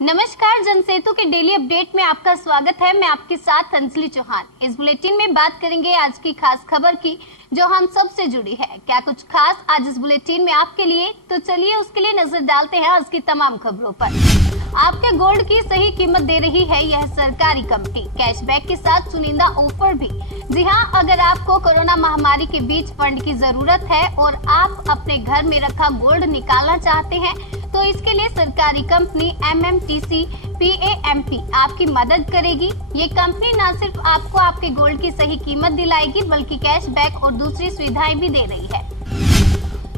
नमस्कार, जनसेतु के daily update में आपका स्वागत है। मैं आपके साथ अंजलि चौहान। इस बुलेटिन में बात करेंगे आज की खास खबर की जो हम सबसे जुड़ी है। क्या कुछ खास आज इस बुलेटिन में आपके लिए, तो चलिए उसके लिए नजर डालते हैं आज की तमाम खबरों पर। आपके गोल्ड की सही कीमत दे रही है यह सरकारी कंपनी, कैशबैक के साथ चुनिंदा ऑफर भी। जी हां, अगर आपको कोरोना महामारी के बीच फंड की जरूरत है और आप अपने घर में रखा गोल्ड निकालना चाहते हैं तो इसके लिए सरकारी कंपनी MMTC PAMP आपकी मदद करेगी। ये कंपनी न सिर्फ आपको आपके गोल्ड की सही कीमत दिलाएगी बल्कि कैशबैक और दूसरी सुविधाएं भी दे रही है।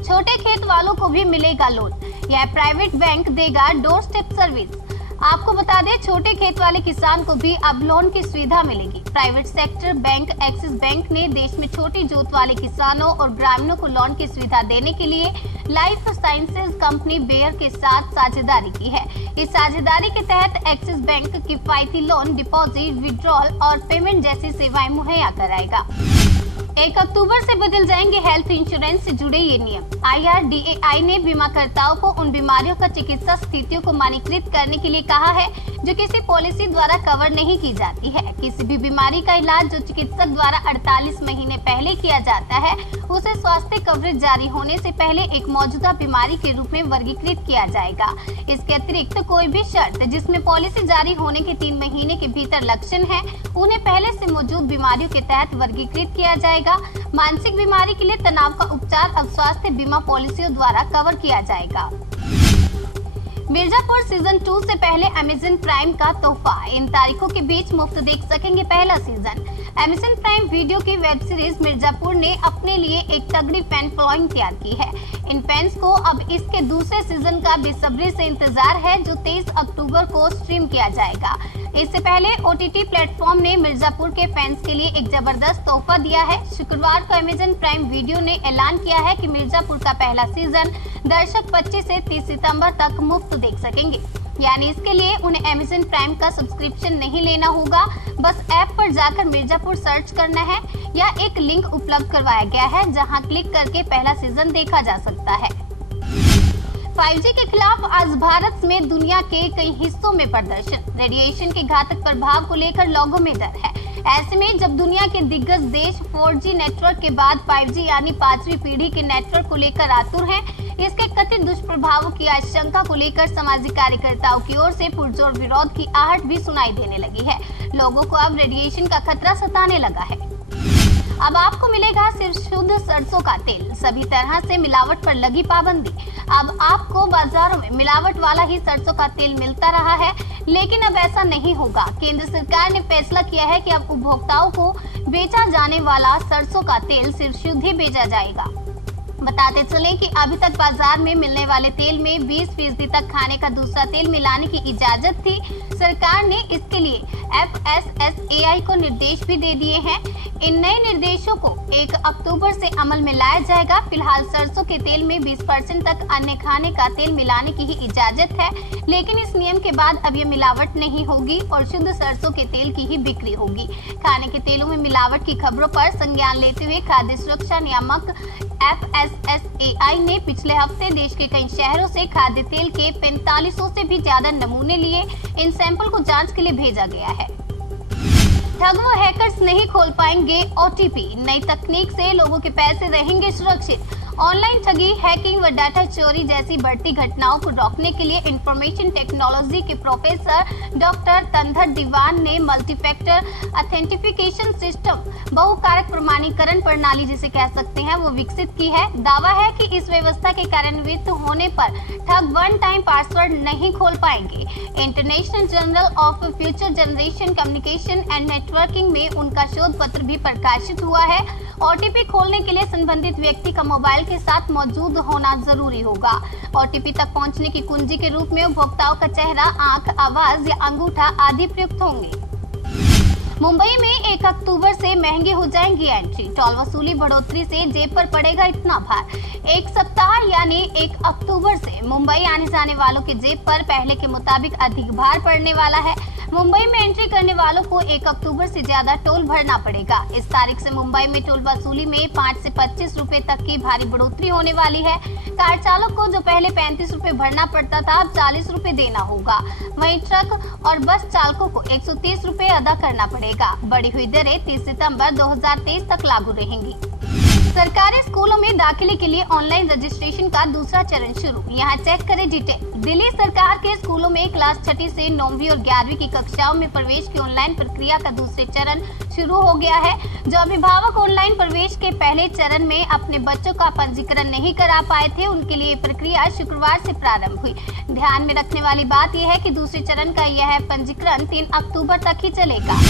छोटे खेत वालों को भी मिलेगा लोन, यह प्राइवेट बैंक देगा डोर स्टेप सर्विस। आपको बता दें, छोटे खेत वाले किसान को भी अब लोन की सुविधा मिलेगी। Private sector bank axis bank ने देश में छोटी जोत वाले किसानों और ग्रामीणों को लोन की सुविधा देने के लिए लाइफ साइंसेज कंपनी बेयर के साथ साझेदारी की है। इस साझेदारी के तहत एक्सिस बैंक किफायती लोन, डिपॉजिट, विड्रॉल और पेमेंट जैसी सेवाएं मुहैया कराएगा। 1 अक्टूबर से बदल जाएंगे हेल्थ इंश्योरेंस से जुड़े ये नियम। IRDAI ने बीमाकर्ताओं को उन बीमारियों का चिकित्सा स्थितियों को मानकीकृत करने के लिए कहा है जो किसी पॉलिसी द्वारा कवर नहीं की जाती है। किसी भी बीमारी का इलाज जो चिकित्सक द्वारा 48 महीने पहले किया जाता है उसे स्वास्थ्य कवरेज जारी होने से पहले एक मौजूदा बीमारी के रूप में वर्गीकृत किया जाएगा। इसके अतिरिक्त कोई भी शर्त जिसमें पॉलिसी जारी होने के 3 महीने के भीतर लक्षण है उन्हें पहले से मौजूद बीमारियों के तहत वर्गीकृत किया जाएगा। मानसिक बीमारी के लिए तनाव का उपचार अब स्वास्थ्य बीमा पॉलिसियों द्वारा कवर किया जाएगा। मिर्जापुर सीजन 2 से पहले अमेज़न प्राइम का तोहफा, इन तारीखों के बीच मुफ्त देख सकेंगे पहला सीजन। अमेज़न प्राइम वीडियो की वेब सीरीज मिर्जापुर ने अपने लिए एक तगड़ी फैन फॉलोइंग तैयार की है। इन फैंस को अब इसके दूसरे सीजन का बेसब्री से इंतजार है जो 23 अक्टूबर को स्ट्रीम किया जाएगा। इससे पहले OTT प्लेटफॉर्म ने मिर्जापुर के फैंस के लिए एक जबरदस्त तोहफा दिया है। शुक्रवार को अमेज़न प्राइम वीडियो ने ऐलान किया है कि मिर्जापुर का पहला सीजन दर्शक 25 से 30 सितंबर तक मुफ्त देख सकेंगे। यानी इसके लिए उन्हें अमेज़न प्राइम का सब्सक्रिप्शन नहीं लेना होगा, बस ऐप पर जाकर मिर्जापुर सर्च करना है या एक लिंक उपलब्ध करवाया गया है जहां क्लिक करके पहला सीजन देखा जा सकता है। 5G के खिलाफ आज भारत में दुनिया के कई हिस्सों में प्रदर्शन। रेडिएशन के घातक प्रभाव को लेकर लोगों में डर है। ऐसे में जब दुनिया के दिग्गज देश 4G नेटवर्क के बाद 5G यानी 5वीं पीढ़ी के नेटवर्क को लेकर आतुर हैं, इसके कथित दुष्प्रभावों की आशंका को लेकर सामाजिक कार्यकर्ताओं की ओर से पुरजोर विरोध की आहट भी सुनाई देने लगी है। लोगों को अब रेडिएशन का खतरा सताने लगा है। अब आपको मिलेगा सिर्फ शुद्ध सरसों का तेल, सभी तरह से मिलावट पर लगी पाबंदी। अब आपको बाजारों में मिलावट वाला ही सरसों का तेल मिलता रहा है, लेकिन अब ऐसा नहीं होगा। केंद्र सरकार ने फैसला किया है कि अब उपभोक्ताओं को बेचा जाने वाला सरसों का तेल सिर्फ शुद्ध ही बेचा जाएगा। बताते चले कि अभी तक बाजार में मिलने वाले तेल में 20% तक खाने का दूसरा तेल मिलाने की इजाजत थी। सरकार ने इसके लिए FSSAI को निर्देश भी दे दिए हैं। इन नए निर्देशों को 1 अक्टूबर से अमल में लाया जाएगा। फिलहाल सरसों के तेल में 20% तक अन्य खाने का तेल मिलाने की ही इजाजत है, लेकिन इस नियम के बाद अब ये मिलावट नहीं होगी और शुद्ध सरसों के तेल की ही बिक्री होगी। खाने के तेलों में मिलावट की खबरों पर संज्ञान लेते हुए खाद्य सुरक्षा नियामक FSSAI ने पिछले हफ्ते देश के कई शहरों से खाद्य तेल के 4500 से भी ज्यादा नमूने लिए। इन सैंपल को जांच के लिए भेजा गया है। ठग व हैकर्स नहीं खोल पाएंगे OTP, नई तकनीक से लोगों के पैसे रहेंगे सुरक्षित। ऑनलाइन ठगी, हैकिंग व डाटा चोरी जैसी बढ़ती घटनाओं को रोकने के लिए इंफॉर्मेशन टेक्नोलॉजी के प्रोफेसर डॉक्टर तनधर दीवान ने मल्टीफैक्टर ऑथेंटिफिकेशन सिस्टम, बहुकारक प्रमाणीकरण प्रणाली जिसे कह सकते हैं, वो विकसित की है। दावा है कि इस व्यवस्था के कार्यान्वित होने पर ठग वन टाइम पासवर्ड नहीं खोल पाएंगे। International journal of future generation communication and networking में उनका शोध पत्र भी प्रकाशित हुआ है। OTP खोलने के लिए संबंधित व्यक्ति का मोबाइल के साथ मौजूद होना जरूरी होगा। OTP तक पहुंचने की कुंजी के रूप में उपभोक्ताओं का चेहरा, आंख, आवाज या अंगूठा आदि प्रयुक्त होंगे। मुंबई में 1 अक्टूबर से महंगी हो जाएंगी एंट्री, टोल वसूली बढ़ोतरी से जेब पर पड़ेगा इतना भार। एक सप्ताह यानी 1 अक्टूबर से मुंबई आने जाने वालों के जेब पर पहले के मुताबिक अधिक भार पड़ने वाला है। मुंबई में एंट्री करने वालों को 1 अक्टूबर से ज्यादा टोल भरना पड़ेगा। इस तारीख से मुंबई में टोल वसूली में 5 से 25 रुपए तक की भारी बढ़ोतरी होने वाली है। कार चालक को जो पहले 35 रुपए भरना पड़ता था, अब 40 रुपए देना होगा। वहीं ट्रक और बस चालकों को 130 रुपए अदा करना पड़ेगा। बढ़ी हुई दरें 30 सितंबर 2023 तक लागू रहेंगी। सरकारी स्कूलों में दाखिले के लिए ऑनलाइन रजिस्ट्रेशन का दूसरा चरण शुरू। यहाँ चेक करें डिटेल। दिल्ली सरकार के स्कूलों में क्लास 6ठी से 9वीं और 11वीं की कक्षाओं में प्रवेश की ऑनलाइन प्रक्रिया का दूसरे चरण शुरू हो गया है। जो अभिभावक ऑनलाइन प्रवेश के पहले चरण में अपने बच्चों का पंजीकरण नहीं करा पाए थे, उनके लिए प्रक्रिया शुक्रवार से प्रारंभ हुई। ध्यान में रखने वाली बात यह है कि दूसरे चरण का यह पंजीकरण 3 अक्टूबर तक ही चलेगा।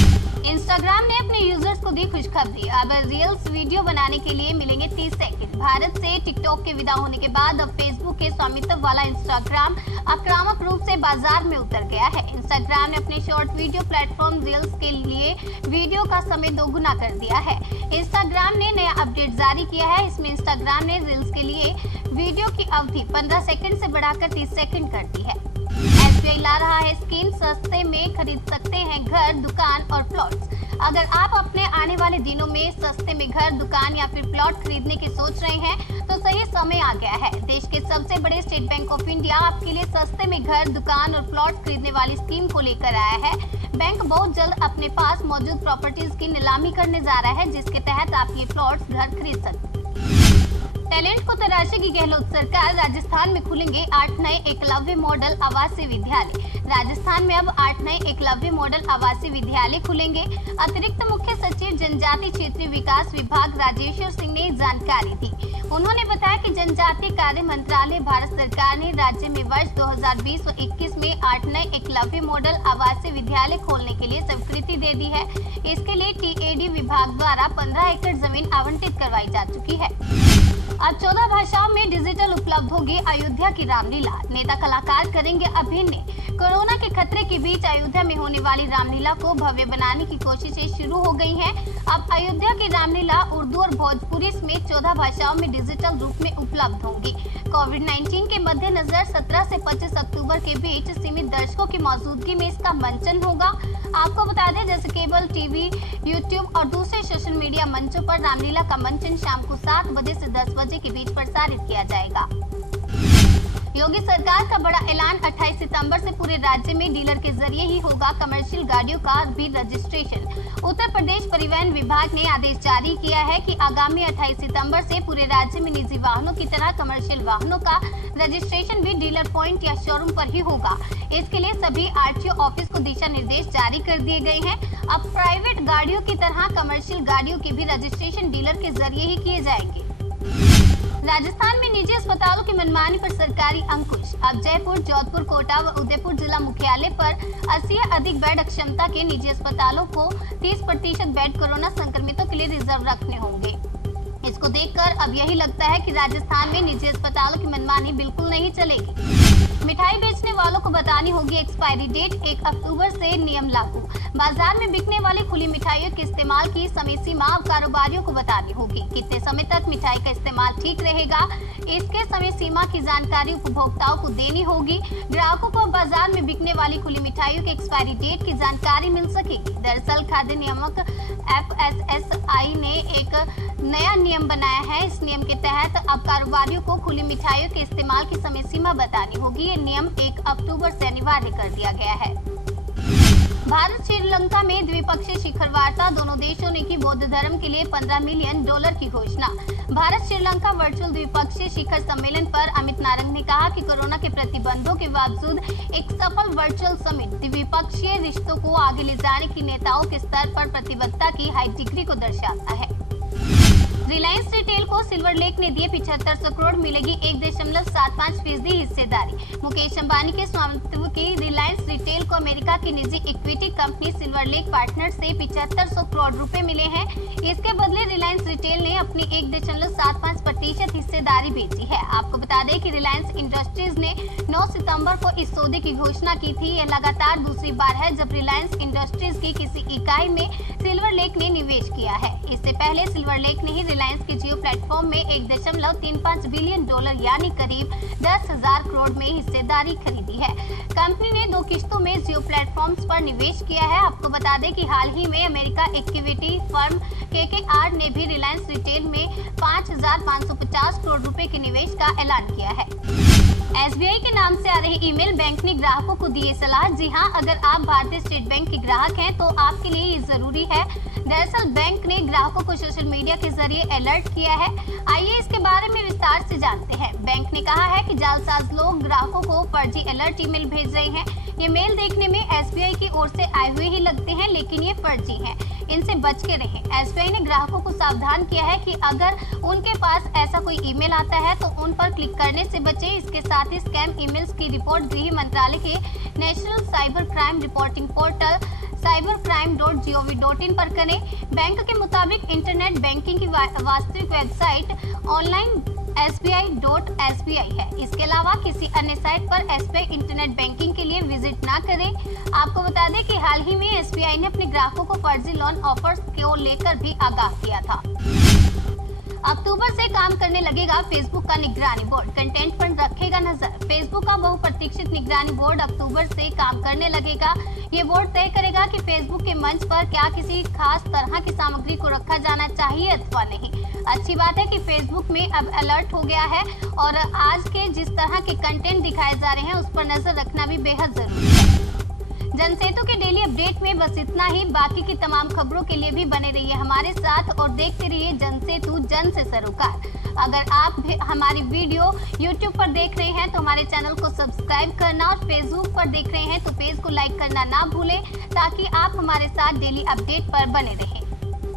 इंस्टाग्राम ने अपने यूजर्स को दी खुशखबरी। अब रील्स वीडियो बनाने के लिए मिलेंगे 30 सेकंड। भारत से टिकटॉक के विदा होने के बाद अब फेसबुक के स्वामित्व वाला इंस्टाग्राम आक्रामक रूप से बाजार में उतर गया है। इंस्टाग्राम ने अपने शॉर्ट वीडियो प्लेटफॉर्म रील्स के लिए वीडियो का समय दोगुना कर दिया है। इंस्टाग्राम ने नया अपडेट जारी किया है। इसमें इंस्टाग्राम ने रील्स के लिए वीडियो की अवधि 15 सेकंड से बढ़ाकर 30 सेकंड कर दी है। SBI ला रहा है स्कीम, सस्ते में खरीद सकते हैं घर, दुकान और प्लॉट्स। अगर आप अपने आने वाले दिनों में सस्ते में घर, दुकान या फिर प्लॉट खरीदने की सोच रहे हैं तो सही समय आ गया है। देश के सबसे बड़े स्टेट बैंक ऑफ इंडिया आपके लिए सस्ते में घर, दुकान और प्लॉट खरीदने वाली स्कीम को लेकर आया है। बैंक बहुत जल्द अपने पास मौजूद प्रॉपर्टीज की नीलामी करने जा रहा है, जिसके तहत आप ये प्लॉट्स घर खरीद सकते हैं। टैलेंट को तराशेगी गहलोत सरकार। राजस्थान में खुलेंगे 8 नए एकलव्य मॉडल आवासीय विद्यालय। राजस्थान में अब 8 नए एकलव्य मॉडल आवासीय विद्यालय खुलेंगे। अतिरिक्त मुख्य सचिव जनजातीय क्षेत्रीय विकास विभाग राजेश्वर सिंह ने जानकारी दी। उन्होंने बताया कि जनजातीय कार्य मंत्रालय भारत सरकार ने राज्य में वर्ष 2020 और 21 में 8 नए एकलव्य मॉडल आवासीय विद्यालय खोलने के लिए स्वीकृति दे दी है। इसके लिए TAD विभाग द्वारा 15 एकड़ जमीन आवंटित करवाई जा चुकी है। अब 14 भाषाओं में डिजिटल उपलब्ध होगी अयोध्या की रामलीला। नेता कलाकार करेंगे अभिनय। कोरोना के खतरे के बीच अयोध्या में होने वाली रामलीला को भव्य बनाने की कोशिशें शुरू हो गई हैं। अब अयोध्या की रामलीला उर्दू और भोजपुरी समेत 14 भाषाओं में डिजिटल रूप में उपलब्ध होंगी। कोविड-19 के मद्देनजर 17 से 25 अक्टूबर के बीच सीमित दर्शकों की मौजूदगी में इसका मंचन होगा। आपको बता दें, जैसे केबल टीवी, यूट्यूब और दूसरे सोशल मीडिया मंचों पर रामलीला का मंचन शाम को 7 बजे से 10 बजे के बीच प्रसारित किया जाएगा। योगी सरकार का बड़ा ऐलान। 28 सितंबर से पूरे राज्य में डीलर के जरिए ही होगा कमर्शियल गाड़ियों का भी रजिस्ट्रेशन। उत्तर प्रदेश परिवहन विभाग ने आदेश जारी किया है कि आगामी 28 सितंबर से पूरे राज्य में निजी वाहनों की तरह कमर्शियल वाहनों का रजिस्ट्रेशन भी डीलर पॉइंट या शोरूम पर ही होगा। इसके लिए सभी RTO ऑफिस को दिशा निर्देश जारी कर दिए गए हैं। अब प्राइवेट गाड़ियों की तरह कमर्शियल गाड़ियों के भी रजिस्ट्रेशन डीलर के जरिए ही किए जाएंगे। राजस्थान में निजी अस्पतालों की मनमानी पर सरकारी अंकुश। अब जयपुर, जोधपुर, कोटा व उदयपुर जिला मुख्यालय पर 80 या अधिक बेड क्षमता के निजी अस्पतालों को 30% बेड कोरोना संक्रमितों के लिए रिजर्व रखने होंगे। इसको देखकर अब यही लगता है कि राजस्थान में निजी अस्पतालों की मनमानी बिल्कुल नहीं चलेगी। मिठाई बेचने वालों को बतानी होगी एक्सपायरी डेट। 1 अक्टूबर से नियम लागू। बाजार में बिकने वाली खुली मिठाइयों के इस्तेमाल की समय सीमा अब कारोबारियों को बतानी होगी। कितने समय तक मिठाई का इस्तेमाल ठीक रहेगा, इसके समय सीमा की जानकारी उपभोक्ताओं को देनी होगी। ग्राहकों को बाजार में बिकने वाली खुली मिठाइयों के एक्सपायरी डेट की जानकारी मिल सकेगी। दरअसल खाद्य नियामक FSSAI ने एक नया नियम बनाया है। इस नियम के तहत अब कारोबारियों को खुली मिठाइयों के इस्तेमाल की समय सीमा बतानी होगी। ये नियम 1 अक्टूबर से अनिवार्य कर दिया गया है। भारत श्रीलंका में द्विपक्षीय शिखर वार्ता। दोनों देशों ने की बौद्ध धर्म के लिए $15 मिलियन की घोषणा। भारत श्रीलंका वर्चुअल द्विपक्षीय शिखर सम्मेलन पर अमित नारंग ने कहा कि कोरोना के प्रतिबंधों के बावजूद एक सफल वर्चुअल समिट द्विपक्षीय रिश्तों को आगे ले जाने की नेताओं के स्तर पर प्रतिबद्धता की हाई डिग्री को दर्शाता है। रिलायंस रिटेल को सिल्वर लेक ने दिए 7500 करोड़, मिलेगी 1.75% हिस्सेदारी। मुकेश अंबानी के स्वामित्व की रिलायंस रिटेल को अमेरिका की निजी equity company silver lake partners से 7500 करोड़ रुपए मिले हैं। इसके बदले रिलायंस रिटेल ने अपनी 1.75% हिस्सेदारी बेची है। आपको बता दें कि रिलायंस इंडस्ट्रीज ने 9 सितंबर को इस सौदे की घोषणा की थी। यह लगातार दूसरी बार है जब रिलायंस इंडस्ट्रीज की किसी इकाई में सिल्वर लेक ने निवेश किया है। इससे पहले सिल्वर लेक ने ही रिलायंस के जियो प्लेटफॉर्म में $1.35 बिलियन यानी करीब 10,000 करोड़ में हिस्सेदारी खरीदी है। कंपनी ने 2 किश्तों में जियो प्लेटफॉर्म्स पर निवेश किया है। आपको बता दें कि हाल ही में अमेरिका इक्विटी फर्म KKR ने भी रिलायंस रिटेल में 5,550 करोड़ रुपए के निवेश का ऐलान किया है। SBI के नाम से आ रही ईमेल, बैंक ने ग्राहकों को दी सलाह। जी हां, अगर आप भारतीय स्टेट बैंक के ग्राहक हैं तो आपके लिए ये जरूरी है। दरअसल बैंक ने ग्राहकों को सोशल मीडिया के जरिए अलर्ट किया है। आइए इसके बारे में विस्तार से जानते हैं। बैंक ने कहा है कि जालसाज लोग ग्राहकों को फर्जी अलर्ट ईमेल भेज रहे हैं। ये मेल देखने में SBI की ओर से आए हुए ही लगते हैं, लेकिन ये फर्जी हैं। इनसे बच के रहें। SBI ने ग्राहकों को सावधान किया है कि अगर उनके पास ऐसा कोई ईमेल आता है तो उन पर क्लिक करने से बचें। इसके साथ ही स्कैम ईमेल्स की रिपोर्ट गृह मंत्रालय के national cyber crime reporting portal cybercrime.gov.in पर करें। बैंक के मुताबिक इंटरनेट बैंकिंग की वास्तविक वेबसाइट ऑनलाइन SBI.SBI है। इसके अलावा किसी अन्य साइट पर SBI इंटरनेट बैंकिंग के लिए विजिट ना करें। आपको बता दें कि हाल ही में SBI ने अपने ग्राहकों को फर्जी लोन ऑफर्स को लेकर भी आगाह किया था। अक्टूबर से काम करने लगेगा फेसबुक का निगरानी बोर्ड, कंटेंट पर रखेगा नजर। फेसबुक का बहुप्रतीक्षित निगरानी बोर्ड अक्टूबर से काम करने लगेगा। ये बोर्ड तय करेगा कि फेसबुक के मंच पर क्या किसी खास तरह की सामग्री को रखा जाना चाहिए अथवा नहीं। अच्छी बात है कि फेसबुक में अब अलर्ट हो गया है और आज के जिस तरह के कंटेंट दिखाए जा रहे हैं उस पर नजर रखना भी बेहद जरूरी है। जनसेतु के डेली अपडेट में बस इतना ही। बाकी की तमाम खबरों के लिए भी बने रहिए हमारे साथ और देखते रहिए जनसेतु, जन से सरोकार। अगर आप भी हमारी वीडियो YouTube पर देख रहे हैं तो हमारे चैनल को सब्सक्राइब करना और Facebook पर देख रहे हैं तो पेज को लाइक करना ना भूलें, ताकि आप हमारे साथ डेली अपडेट पर बने रहें।